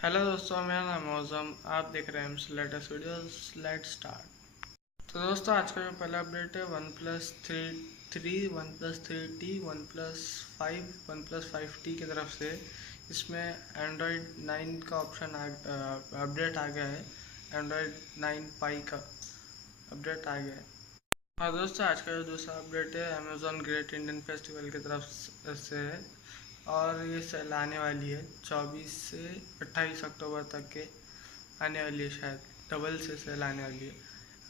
Hello दोस्तों, मेरा नाम मौजम। आप देख रहे हैं लेटेस्ट वीडियोस। Let's start. तो दोस्तों, आज का जो पहला अपडेट है one plus three, one plus 3T, one plus 5T की तरफ से। इसमें एंड्रॉयड 9 का ऑप्शन अपडेट आ गया है। एंड्रॉयड 9 पाई का अपडेट आ गया है। और दोस्तों, आज का जो दूसरा अपडेट है अमेजोन ग्रेट इंडियन फेस्टिवल की तरफ से है। और ये सेल आने वाली है 24 से 28 अक्टूबर तक के आने वाली है। शायद डबल से सेल आने वाली है।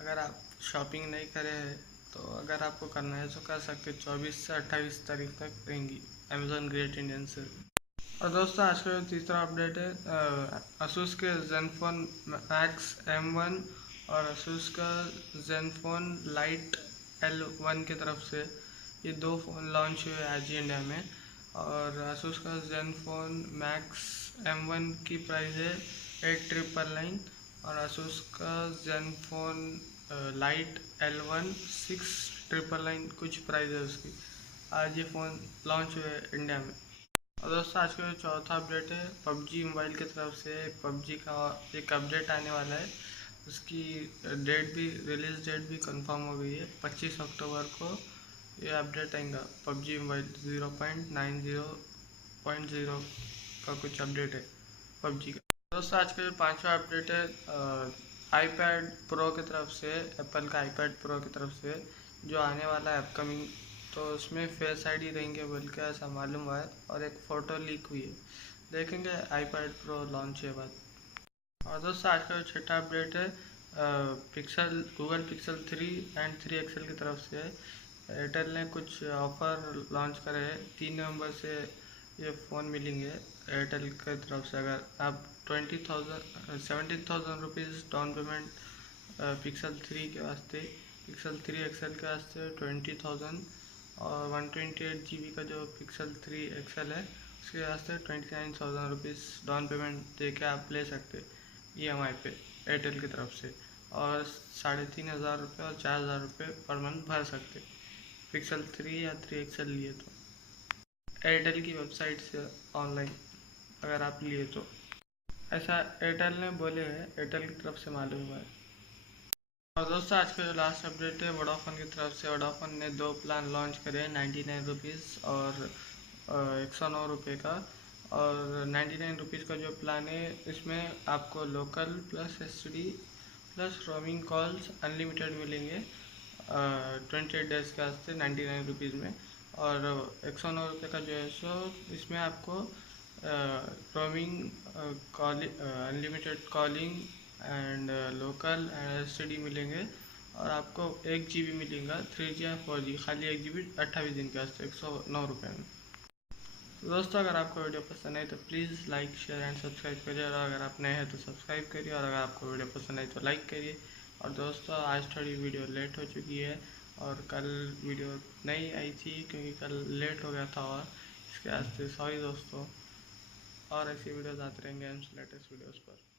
अगर आप शॉपिंग नहीं करे हैं तो अगर आपको करना है तो कर सकते। 24 से 28 तारीख तक रहेंगी अमेजोन ग्रेट इंडियन सेल। और दोस्तों, आज का जो तीसरा अपडेट है Asus के Zenfone Max M1 और Asus का Zenfone Lite L1 की तरफ से ये दो फ़ोन लॉन्च हुए आज इंडिया में। और Asus का Zenfone Max M1 की प्राइस है 8,999 और Asus का Zenfone Lite L1 6,999 कुछ प्राइस है उसकी। आज ये फ़ोन लॉन्च हुए इंडिया में। और दोस्तों, आज का जो चौथा अपडेट है पबजी मोबाइल की तरफ से। पबजी का एक अपडेट आने वाला है। उसकी रिलीज डेट भी कंफर्म हो गई है। 25 अक्टूबर को ये अपडेट आएगा। पबजी मोबाइल 0.90.0 का कुछ अपडेट है पबजी का। दोस्तों, आज का जो पांचवा अपडेट है iPad प्रो की तरफ से। एप्पल का iPad प्रो की तरफ से जो आने वाला है अपकमिंग। तो उसमें फेस आईडी रहेंगे बोल के ऐसा मालूम हुआ है। और एक फ़ोटो लीक हुई है, देखेंगे iPad प्रो लॉन्च के बाद। और दोस्तों, आज का जो छठा अपडेट है गूगल पिक्सल 3 एंड 3 XL की तरफ से। एयरटेल ने कुछ ऑफ़र लॉन्च करे हैं। 3 नवंबर से ये फ़ोन मिलेंगे एयरटेल की तरफ से। अगर आप 17,000 रुपीज़ डाउन पेमेंट पिक्सल 3 के वास्ते, पिक्सल 3 XL के वास्ते 20,000 और 128 GB का जो पिक्सल 3 XL है उसके वास्ते 29,000 रुपीज़ डाउन पेमेंट दे के आप ले सकते EMI पे एयरटेल की तरफ से। और 3,500 रुपये और 4,000 रुपये पर मंथ भर सकते पिक्सल 3 या 3 XL लिए तो एयरटेल की वेबसाइट से ऑनलाइन अगर आप लिए तो। ऐसा एयरटेल ने बोले है, एयरटेल की तरफ से मालूम हुआ है। और दोस्तों, आज का जो लास्ट अपडेट है वोडाफोन की तरफ से। वोडाफोन ने 2 प्लान लॉन्च करे 99 रुपीज़ और 109 रुपये का। और 99 रुपीज़ का जो प्लान है इसमें आपको local plus SD plus roaming calls unlimited मिलेंगे 28 डेज़ के वास्ते 99 रुपीज़ में। और 109 रुपये का जो है सो इसमें आपको roaming unlimited calling and local and STD मिलेंगे। और आपको 1 GB मिलेगा 3G या 4G, खाली 1 GB 28 दिन के वास्ते 109 रुपये में। तो दोस्तों, अगर आपको वीडियो पसंद आई तो please like share and subscribe करिए। और अगर आप नए हैं तो सब्सक्राइब करिए। और अगर आपको वीडियो पसंद आई तो लाइक करिए। और दोस्तों, आज थोड़ी वीडियो लेट हो चुकी है और कल वीडियो नहीं आई थी क्योंकि कल लेट हो गया था। और इसके वास्ते सॉरी दोस्तों। और ऐसी वीडियोज़ आते रहेंगे लेटेस्ट वीडियोज़ पर।